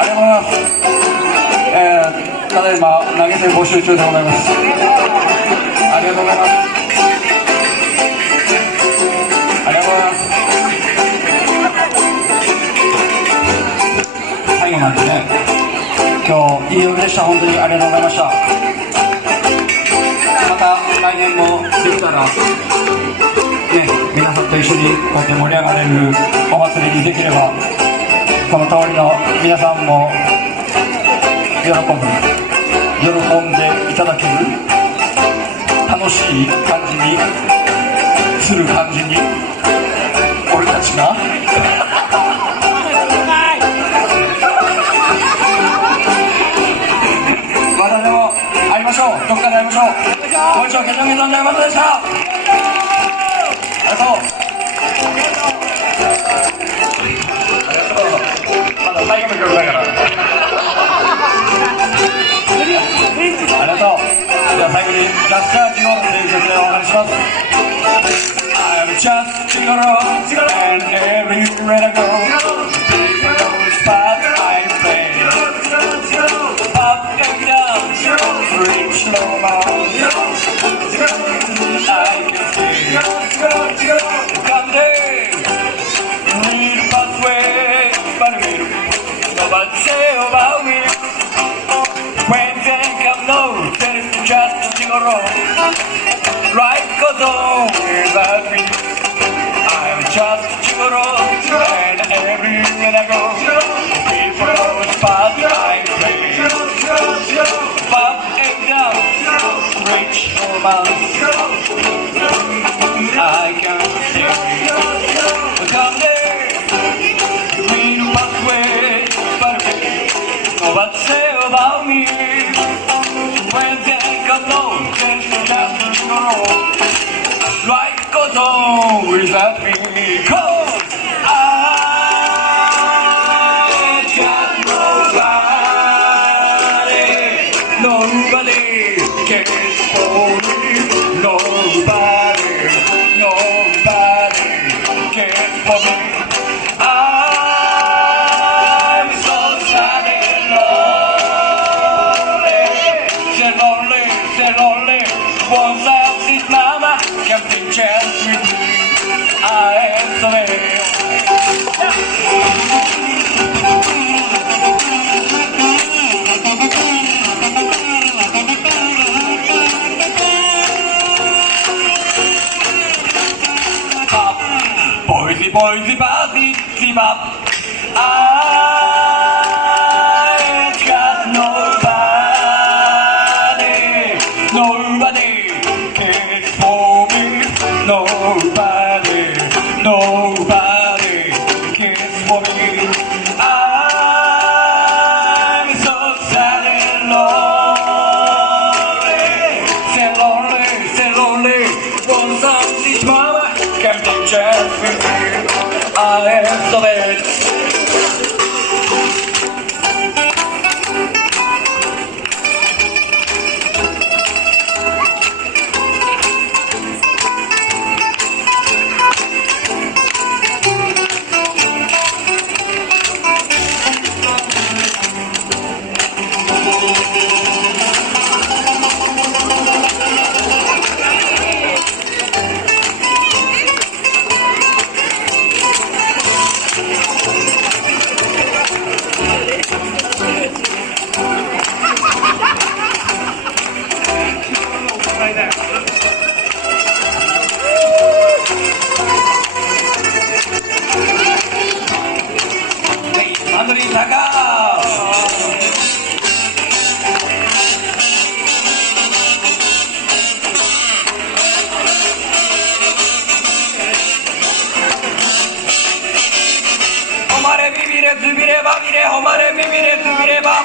ありがとうございます。ただいま投げ銭募集中でございます。ありがとうございます。ありがとうございます。最後なんでね、今日いい夜でした。本当にありがとうございました。また来年もできたらね、皆さんと一緒にこうやって盛り上がれるお祭りにできれば、この通りの皆さんも喜んでいただける楽しい感じにする感じに俺たちがまたでも会いましょう。どっかで会いましょう。もう一度ケチョンケチョンジャグバンドでした。ありがとう。まだ最後の曲だからありがとう。では最後にジャスチャージゴロという曲でお別れします。 I'm just Gigolo and everywhere I go people know the spot I play up and down reach low mountain I can see someday need a pathway but nobody say about me when they come low there's just Gigolo life goes on without me I'm just Gigolo and everywhere I go people know the spot I play up and down reach for mountains I can see someday you meet a pathway but nobody say about me when they come low there's just Gigolo life goes on without me 'cause I got nobody cares for me nobody cares for me I'm so sad and lonely once I see mama can be chance with me I am so very Boysy, bossy, bop. I ain't got nobody cares for me. Nobody cares for me. I'm so sad and lonely. Once I see mama, can't take chance with me. I am so bad. ビビれずびればびれほまれビビれずびれば